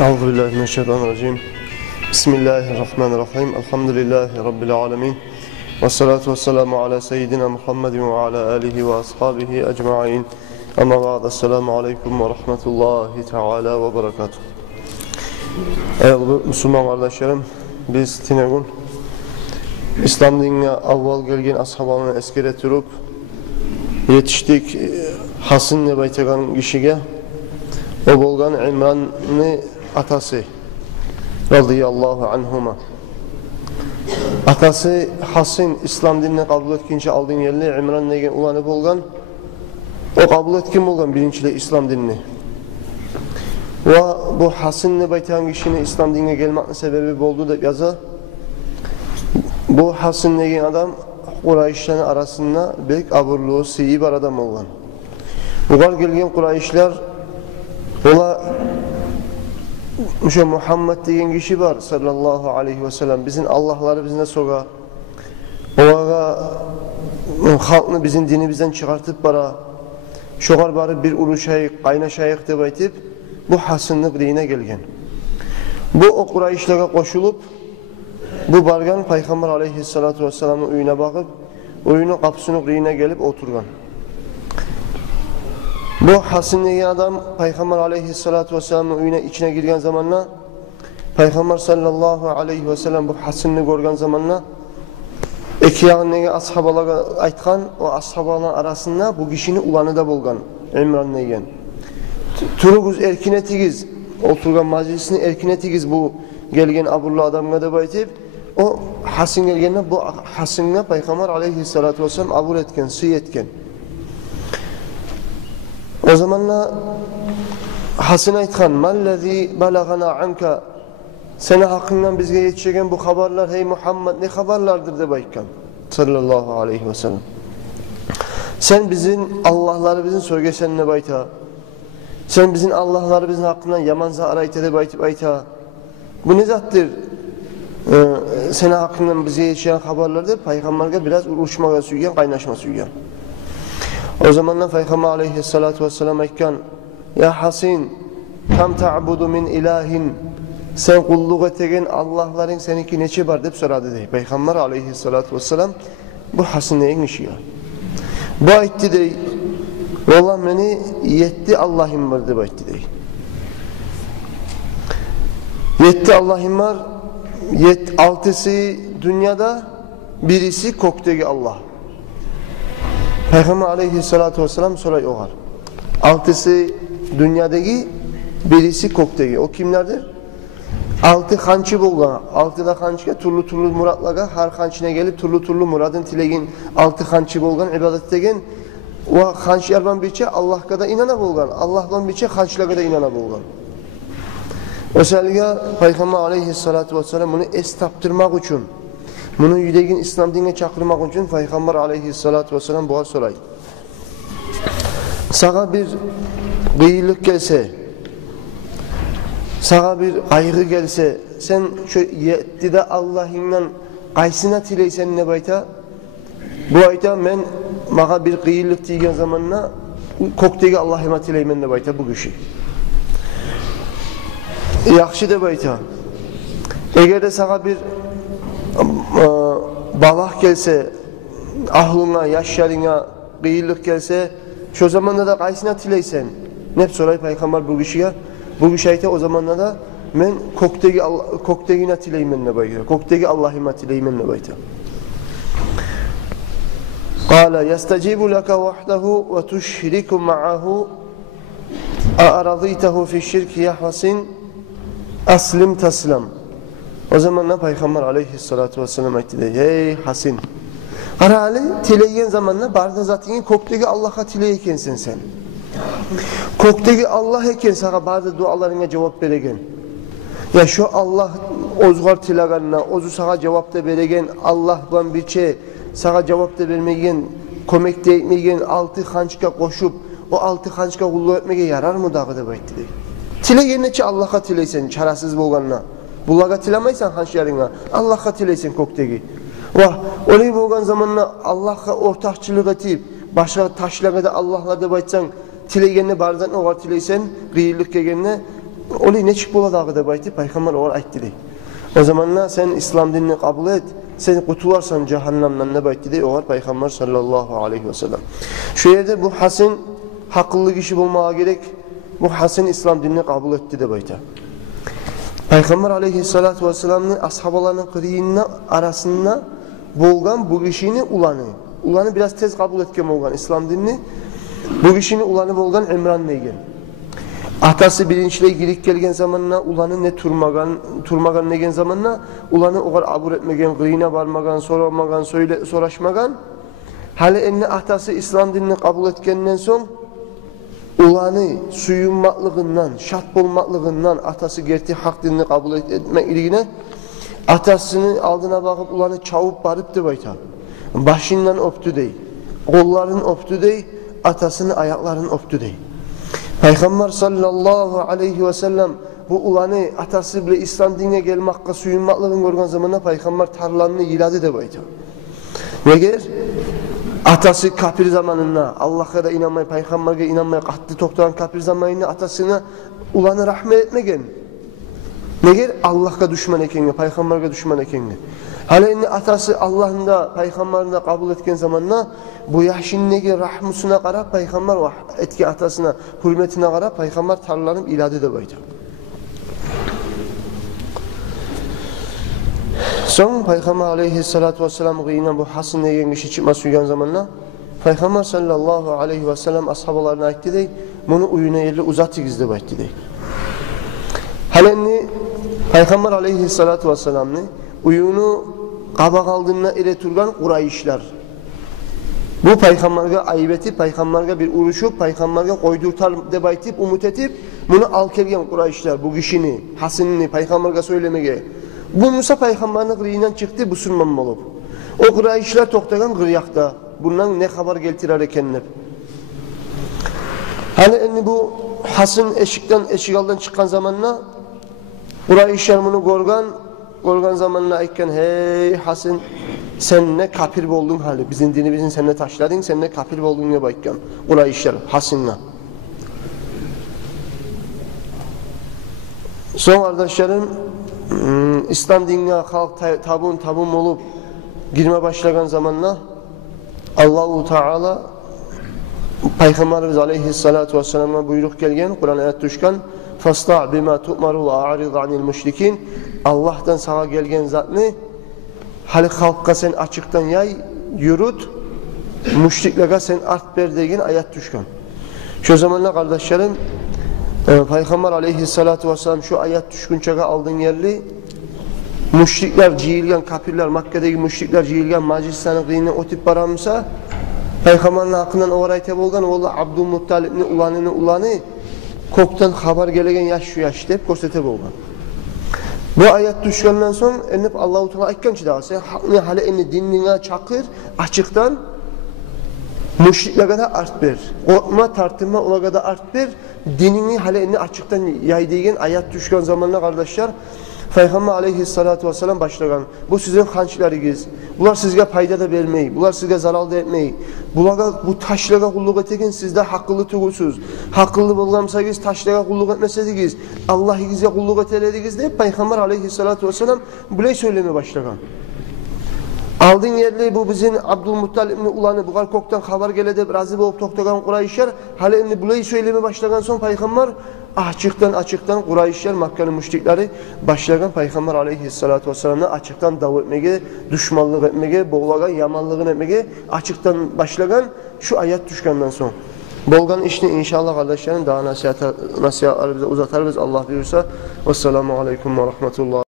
Euzubillahimineşşeytanirracim. Bismillahirrahmanirrahim. Elhamdülillahi Rabbil alemin. Vessalatu vesselamu ala seyyidina Muhammedin ve ala alihi ve ashabihi ecma'in. Amma ba'd. Esselamu aleyküm ve rahmetullahi teala ve berekatuhu. Ey Müslüman kardeşlerim, biz tinegun İslam dinine avval gelgen ashabalını eskere turup yetiştik Hasan Nebaytegan'ın kişiye. O bolgan İmran'ın atası radıyallahu anhuma. Atası Hasan İslam dinine kabul etkince aldığın yerle İmran negen ulanı bolgan. O kabul etkin bolgan birinciyle İslam dinini. Ve bu Hasan Nebaytegan kişinin İslam dinine gelmenin sebebi oldu da yazı. Bu Hasan negen adam Kureyşlerin arasında büyük aburluğu, siyi bir adam olgan. Bular gelgen Kureyşler ola Muhammed degen kişi var sallallahu aleyhi ve sellem. Bizim Allah'ları bizine soğa. Oğa halkını bizim dinimizden çıkartıp bara. Şoğar bari bir ulu şeyh, kayna şeyh deb aytip bu Hasan'lık dine gelgen. Bu o Kureyşlere koşulup bu bargan Peygamber aleyhissalatu vesselam'ın uyuna bakıp uyunun kapısının dine gelip oturgan. Bu Hasan degen adam Peygamber aleyhissalatu vesselam'ın uyuna içine girgen zamanla Peygamber sallallahu aleyhi ve sellem bu Hasan'ı görgen zamanla iki yağın ashabalara aytkan, o ashabaların arasında bu kişinin ulanı da bolgan İmran degen. Turuguz erkine tigiz, oturgan majlisini erkine tigiz bu gelgen aburlu adamga da aytip o Hasan gelgende bu Hasan'a Peygamber aleyhissalatu vesselam abur etken, sıy etken. O zamanla Hasan aytkan "Mallezî balagana anka" Sana hakkından bizge yetişegen bu haberler hey Muhammed ne haberlardır de baykan sallallahu aleyhi ve sellem. Sen bizim Allah'ları bizim söylesen bayta. Sen bizim Allah'ları bizim hakkından yamanza arayte de bayta. Bu ne zattır? Sana hakkından bize yetişen haberlerdir. Peygamber'e biraz uğraşmaya süygen, kaynaşma süygen. O zamanla Peygamber aleyhissalatu vesselam aytkan ya Hasan tam ta'budu min ilahin sen kulluk etegen Allah'ların seninki neçe var deyip soradı dey. Peygamber aleyhissalatu vesselam bu Hasan neyin işi ya? Bu aytti dey. Vallahi beni yetti Allah'ım var deyip aytti dey. Yetti Allah'ım var. Altısı dünyada, birisi koktegi Allah. Peygamber aleyhissalatu vesselam soray oğar. Altısı dünyadaki, birisi koktegi. O kimlerdir? Altı hançı bolgan, altıda hançıga turlu muratlaga, her hançına gelip turlu muradın tilegin altı hançı bolgan, ibadet degen o hançı yarban birçe Allah'a da inana bolgan, Allah'dan birçe hançılara da inana bolgan. Özellikle Peygamber aleyhissalatu vesselam bunu estaptırmak için, bunu yüdegin İslam dinine çakırmak için Peygamber aleyhissalatu vesselam buna soray. Sana bir gıyılık gelse, sana bir ayrı gelse, sen şu yettide Allah'ından kaysına tileysen ne bayta? Bu ayta ben bana bir gıyılık diygen zamanla koktegi Allah'ıma tileymen ne bayta bu kişi. Yakşı de bayta. Eğer de sana bir balak gelse, ahlına, yaşlarına gıyılık gelse, şu zamanda da kaysına tileysen, ne soray Peygamber bu kişiye? Bu kişi o zamanla da men koktegine tileymen ne bayta. Koktegi Allah'ıma tileymen ne bayta. Qala yestacibu laka vahdahu ve tuşriku ma'ahu a'raditahu fi şirki ya Hasan aslim taslam. O zamanla Peygamber aleyhissalatu vesselam aytdı. Hey Hasan. Arali tileyen zamanla barda zatini koktegi Allah'a tileykensin sen. Koktegi Allah eken sana bazı dualarına cevap veregen. Ya şu Allah ozgar tilaganına, ozu sana cevap da veregen, Allah'dan bir şey sana cevap da vermegen, kömek de etmegen, altı hançka koşup, o altı hançka kulluk etmege yarar mı dağı da baytı dey. Tilegen neçe Allah'a tileysen, çarasız bolganına. Bullaga tilemaysan hançlarına, Allah'a tileysen koktegi. Vah, öyle bolgan zamanla Allah'a ortakçılık etip, başka taşlara da Allah'la da baytsan, tilegenine barzan o var tileysen, gıyırlık kegenine oli neçik boladağı da baytı Peygamber oğul aytdı dey. O zamanla sen İslam dinini kabul et, sen kutularsan cehennemden ne baytı dey oğul Peygamber sallallahu aleyhi ve sellem. Şu yerde bu Hasan hakıllı kişi bulmaya gerek, bu Hasan İslam dinini kabul etti de baytı. Peygamber aleyhissalatu vesselam'ın ashabalarının kırıyının arasında bolgan bu kişinin ulanı biraz tez kabul etken bolgan İslam dinini, bu kişinin ulanı bolgan İmran neygen. Atası birinçliğe girip gelgen zamanla ulanı ne turmagan negen zamanla ulanı o kadar abur etmegen, gıyına varmagan, soramagan, soraşmagan. Hali enne atası İslam dinini kabul etkenden son ulanı suyunmaklığından, şart bolmaklığından atası gerti hak dinini kabul etmek ilgine atasının aldına bakıp ulanı çavup barıptı bayta. Başından öptü dey, kolların öptü dey, atasının ayaklarının öptü dey. Peygamber sallallahu aleyhi ve sellem bu ulanı atası bile İslam dinine gelmekle suyunmaklığını görgen zamanla Peygamber tarlanını yiladı de bayta. Neger? Atası kafir zamanında Allah'a da inanmayı, Peygamber'e inanmayı katlı tokturan kafir zamanında atasına ulanı rahmet etmegen. Neger? Allah'a düşman ekenge, Peygamber'e düşman ekenge. Hali atası Allah'ın da Peygamber'in de kabul etken zamanla bu yaşın nege rahmusuna karab Peygamber etki atasına hürmetine karab Peygamber tarlanıp iladı da baydı. Son Peygamber aleyhissalatu vesselam gıyına bu Hasan negen kişi çıkmaz uygan zamanla Peygamber sallallahu aleyhi ve sellem ashabalarına aytti dey bunu uyuna yerli uzatı gizli baydı dey. Hali Peygamber aleyhissalatu vesselam'ni uyunu qabaq aldığına ele turgan Qurayşlar. Bu Peygamber'e ayıp etip, Peygamber'e bir uruşup, Peygamber'e koydurtar deb aytip, umut etip, bunu al kelgen Qurayşlar, bu kişini, Hasan'ını Peygamber'e söylemege. Bu Musa Peygamber'in qırıyından çıktı, bu sürman olup. O Qurayşlar toktagan qırıyaqda, bundan ne haber geltirer ekenler. Hani bu Hasan eşigaldan çıkan zamanla, Qurayşlar bunu gorgan zamanla aytken hey Hasan sen ne kafir boldun hali bizim dinimizin sen ne taşladın sen ne kafir boldun ne baytkan Qurayşlar Hasan'la. Son kardeşlerim İslam dinine halk tabun olup girme başlayan zamanla Allahu Teala Peygamberimiz aleyhissalatu vesselam'a buyruk gelgen Kur'an ayet düşkan Fasta' bima tu'maru ve a'rid anil müşrikin Allah'tan sana gelgen zatını hali halkka sen açıktan yay yürüt müşriklere sen art ber degen ayet düşkan. Şu zamanla kardeşlerim Peygamber aleyhissalatu vesselam şu ayet düşkünçege aldığın yerli müşrikler cihilgen kafirler Makke'deki müşrikler cihilgen Macistan'ın kıyını o tip baramsa Peygamber'in hakkından orayte bolgan oğlu Abdülmuttalib'ni ulanı koktan haber gelegen yaş şu yaş deyip görsete bolgan. Bu ayet düşkenden son enip Allahu Teala aytkançı da sen hakni hali eni dinine çakır açıktan müşriklere de art ber. Korkma tartınma olaga da art ber. Dinini hali eni açıktan yay degen ayet düşken zamanla kardeşler Peygamber aleyhissalatu vesselam başlagan. Bu sizin hançlarınız. Bunlar sizge payda da vermeyi, bunlar sizge zarar da etmeyi. Bu taşlara kulluk etegen sizde hakkılı tugusuz. Hakkılı bolgamsayız taşlara kulluk etmesedigiz. Allah size kulluk eteledigiz deyip Peygamber aleyhissalatu vesselam böyle söylemeye başlagan. Aldın yerli bu bizim Abdülmuttalib'ni ulanı bugar koktan haber geledi razı olup toktagan Qurayşlar hali indi böyle söylemeye başlagan son Peygamber açıktan Qurayşlar Makke'nin müşrikleri başlagan Peygamber aleyhissalatu vesselam'la açıktan davet etmege, düşmanlık etmege, boğlagan, yamanlığını etmege açıktan başlagan şu ayet düşkenden son. Bolgan işini inşallah kardeşlerim daha nasihatlarımızı uzatarız Allah buyursa. Vesselamu aleyküm ve rahmetullah.